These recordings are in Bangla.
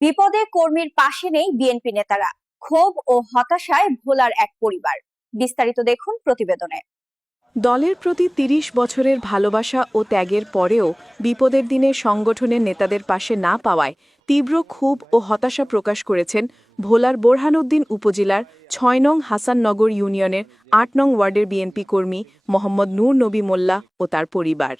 বিপদে কর্মীর পাশে নেই বিএনপি নেতারা। ক্ষোভ ও হতাশায় ভোলার এক পরিবার। বিস্তারিত দেখুন প্রতিবেদনে। দলের প্রতি তিরিশ বছরের ভালোবাসা ও ত্যাগের পরেও বিপদের দিনে সংগঠনের নেতাদের পাশে না পাওয়ায় তীব্র ক্ষোভ ও হতাশা প্রকাশ করেছেন ভোলার বোরহানউদ্দিন উপজেলার ছয় নং হাসাননগর ইউনিয়নের আট নং ওয়ার্ডের বিএনপি কর্মী মোহাম্মদ নূর নবী মোল্লা ও তার পরিবার।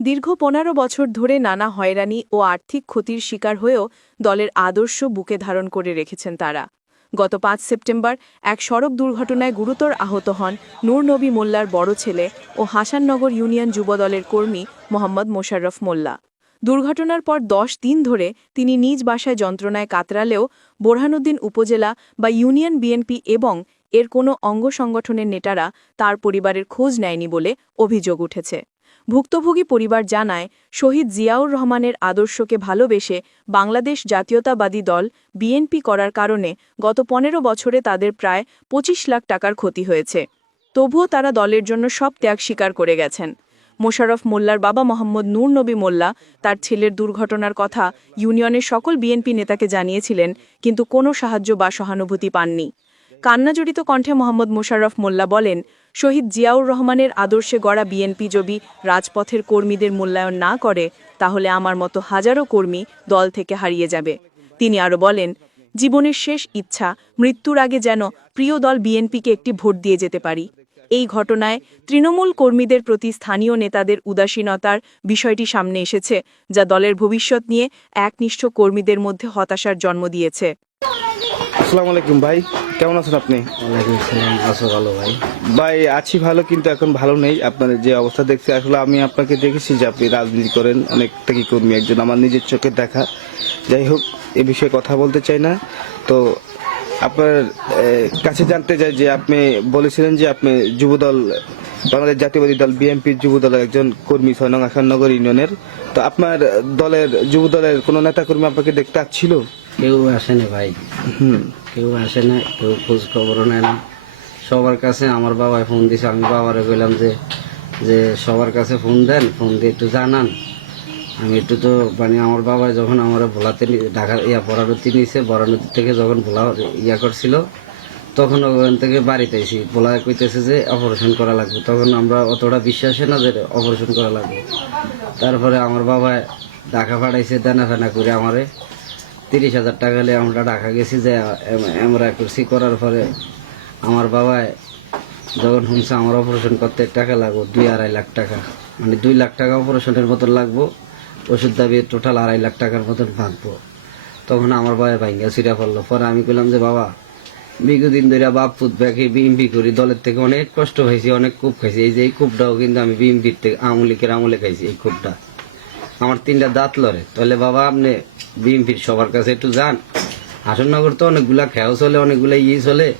দীর্ঘ পনেরো বছর ধরে নানা হয়রানি ও আর্থিক ক্ষতির শিকার হয়েও দলের আদর্শ বুকে ধারণ করে রেখেছেন তারা। গত পাঁচ সেপ্টেম্বর এক সড়ক দুর্ঘটনায় গুরুতর আহত হন নূর নবী মোল্লার বড় ছেলে ও হাসাননগর ইউনিয়ন যুবদলের কর্মী মোহাম্মদ মোশাররফ মোল্লা। দুর্ঘটনার পর দশ দিন ধরে তিনি নিজ বাসায় যন্ত্রণায় কাতরালেও বোরহানুদ্দিন উপজেলা বা ইউনিয়ন বিএনপি এবং এর কোনো অঙ্গ সংগঠনের নেতারা তার পরিবারের খোঁজ নেয়নি বলে অভিযোগ উঠেছে। ভুক্তভোগী পরিবার জানায়, শহীদ জিয়াউর রহমানের আদর্শকে ভালোবেসে বাংলাদেশ জাতীয়তাবাদী দল বিএনপি করার কারণে গত পনেরো বছরে তাদের প্রায় ২৫ লাখ টাকার ক্ষতি হয়েছে। তবুও তারা দলের জন্য সব ত্যাগ স্বীকার করে গেছেন। মোশাররফ মোল্লার বাবা মোহাম্মদ নূর নবী মোল্লা তার ছেলের দুর্ঘটনার কথা ইউনিয়নের সকল বিএনপি নেতাকে জানিয়েছিলেন, কিন্তু কোনো সাহায্য বা সহানুভূতি পাননি। কান্নাজড়িত কণ্ঠে মোহাম্মদ মোশাররফ মোল্লা বলেন, শহীদ জিয়াউর রহমানের আদর্শে গড়া বিএনপি যদি রাজপথের কর্মীদের মূল্যায়ন না করে, তাহলে আমার মতো হাজারো কর্মী দল থেকে হারিয়ে যাবে। তিনি আরও বলেন, জীবনের শেষ ইচ্ছা মৃত্যুর আগে যেন প্রিয় দল বিএনপিকে একটি ভোট দিয়ে যেতে পারি। এই ঘটনায় তৃণমূল কর্মীদের প্রতি স্থানীয় নেতাদের উদাসীনতার বিষয়টি সামনে এসেছে, যা দলের ভবিষ্যৎ নিয়ে একনিষ্ঠ কর্মীদের মধ্যে হতাশার জন্ম দিয়েছে। আসসালামু আলাইকুম ভাই কেমন আছেন আপনি? ওয়ালাইকুম সালাম আছো ভালো ভাই? ভাই আছি ভালো কিন্তু এখন ভালো নেই আপনার যে অবস্থা দেখছি আসলে আমি আপনাকে দেখেছি যে আপনি রাজনীতি করেন অনেকটা কি কর্মী একজন আমার নিজের চোখে দেখা। যাই হোক এ বিষয়ে কথা বলতে চাই না। তো আপনার কাছে জানতে চাই যে আপনি বলেছিলেন যে আপনি যুবদল বাংলাদেশ জাতীয়বাদী দল বিএনপির যুবদলের একজন কর্মী ছয় নং আসাননগর ইউনিয়নের। তো আপনার দলের যুবদলের কোনো নেতা কর্মী আপনাকে দেখতে আসছিল? কেউ আসেনি ভাই। কেউ আসে না কেউ খোঁজ খবরও নেয় না। সবার কাছে আমার বাবায় ফোন দিছে আমি বাবারে কইলাম যে যে সবার কাছে ফোন দেন ফোন দিয়ে একটু জানান। আমি একটু তো মানে আমার বাবা যখন আমার ভোলাতে নি- ঢাকা ইয়া বরানতি নিছে বরানতি থেকে যখন ভোলা ইয়া করছিল তখন ওখান থেকে বাড়িতে আইসি ভোলা কইতেছে যে অপারেশন করা লাগবে। তখন আমরা অতটা বিশ্বাসে না যে অপারেশন করা লাগবে। তারপরে আমার বাবা ঢাকা ফাড়াইছে দেনা ফেনা করে আমারে। তিরিশ হাজার টাকা হলে আমরা ঢাকা গেছি যে আমরা করছি, করার পরে আমার বাবায় যখন শুনছে আমার অপারেশন করতে টাকা লাগবো, দুই আড়াই লাখ টাকা। মানে দুই লাখ টাকা অপারেশনের মতন লাগবো, ওষুধ দাবি টোটাল আড়াই লাখ টাকার মতন ভাঙবো। তখন আমার বাবা ভাঙ্গা ছিঁড়া পড়ল পরে আমি বললাম যে, বাবা বিগদিন ধরে বাপ পুত ব্যাকে বিএমপি করি, দলের থেকে অনেক কষ্ট হয়েছি অনেক কূপ খাইছি। এই যে এই কূপটাও কিন্তু আমি বিএমপির থেকে আমলিকের আমলে খাইছি, এই কূপটা। আমার তিনটা দাঁত লড়ে। তাহলে বাবা, আপনি বিএমপির সবার কাছে একটু যান। হাসননগর তো অনেকগুলা খেয়াও চলে, অনেকগুলা ইয়ে চলে।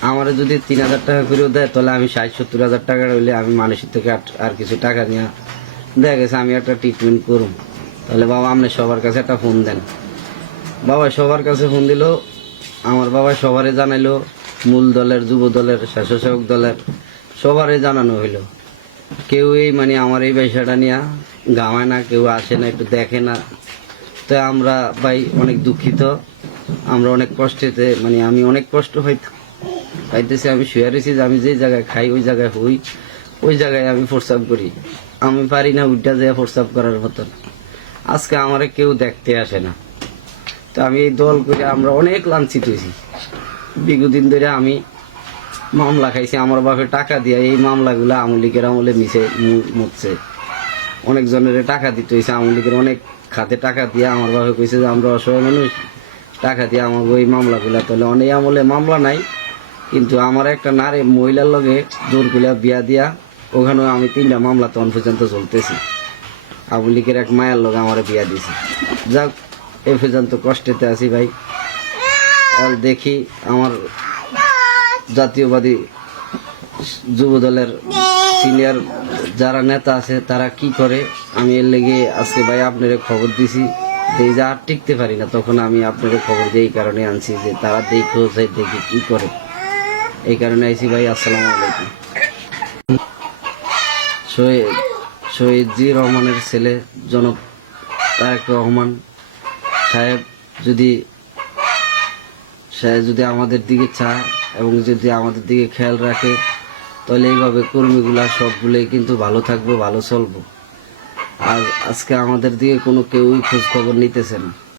আমার যদি তিন হাজার টাকা করেও দেয়, তাহলে আমি ষাট, সত্তর হাজার টাকা হইলে আমি মানুষের থেকে আর- কিছু টাকা নিয়ে দেখা গেছে আমি একটা ট্রিটমেন্ট করুন তাহলে বাবা, আপনি সবার কাছে একটা ফোন দেন। বাবা সবার কাছে ফোন দিল। আমার বাবা সবারে জানাইলো। মূল দলের, যুব দলের, স্বেচ্ছাসেবক দলের সবারে জানানো হইল। কেউ এই মানে আমার এই ব্যবসাটা নিয়ে গাওয়ায় না, কেউ আসে না, একটু দেখে না। তো আমরা ভাই অনেক দুঃখিত। আমরা অনেক কষ্টেতে মানে আমি অনেক কষ্ট হই পাইতেছি, আমি শুয়ে যে আমি যে জায়গায় খাই, ওই জায়গায় হই, ওই জায়গায় আমি প্রস্রাব করি। আমি পারি না উইটা যায় প্রস্রাব করার মতন। আজকে আমারে কেউ দেখতে আসে না। তো আমি এই দল করে আমরা অনেক লাঞ্ছিত হয়েছি বিগদিন ধরে আমি মামলা খাইছে, আমার বাপে টাকা দিয়ে এই মামলাগুলো আমলিকের আমলে মিশে মুছছে অনেক জনের টাকা দিতে হয়েছে আমলিকের অনেক খাতে টাকা দিয়ে আমার বাপে কইছে যে, আমরা অসহায় মানুষ, টাকা দিয়ে আমার ওই মামলাগুলো তাহলে অনেক আমলে মামলা নাই, কিন্তু আমার একটা নারী, মহিলার লগে জোর বিয়া দিয়া, ওখানেও আমি তিনটা মামলা তখন পর্যন্ত চলতেছি। আবু লীগের এক মায়ের লগে আমার বিয়া দিছে। যাক, এ পর্যন্ত কষ্টেতে আছি ভাই। আর দেখি আমার জাতীয়বাদী যুব দলের সিনিয়র যারা নেতা আছে, তারা কি করে? আমি এর লেগে আজকে ভাই আপনার খবর দিছি। এই যে আর টিকতে পারি না, তখন আমি আপনাদের খবর দিয়ে এই কারণে আনছি যে তারা দেখো যে দেখি কি করে। এই কারণে আইছি ভাই, আসসালামু আলাইকুম। শহীদ শহীদ জি রহমানের ছেলে জনক তারেক রহমান সাহেব যদি সে যদি আমাদের দিকে চায় এবং যদি আমাদের দিকে খেয়াল রাখে, তাহলে এইভাবে কর্মীগুলা সবগুলোই কিন্তু ভালো থাকব, ভালো চলবো। আর আজকে আমাদের দিকে কোনো কেউই খোঁজখবর নিতেছে না।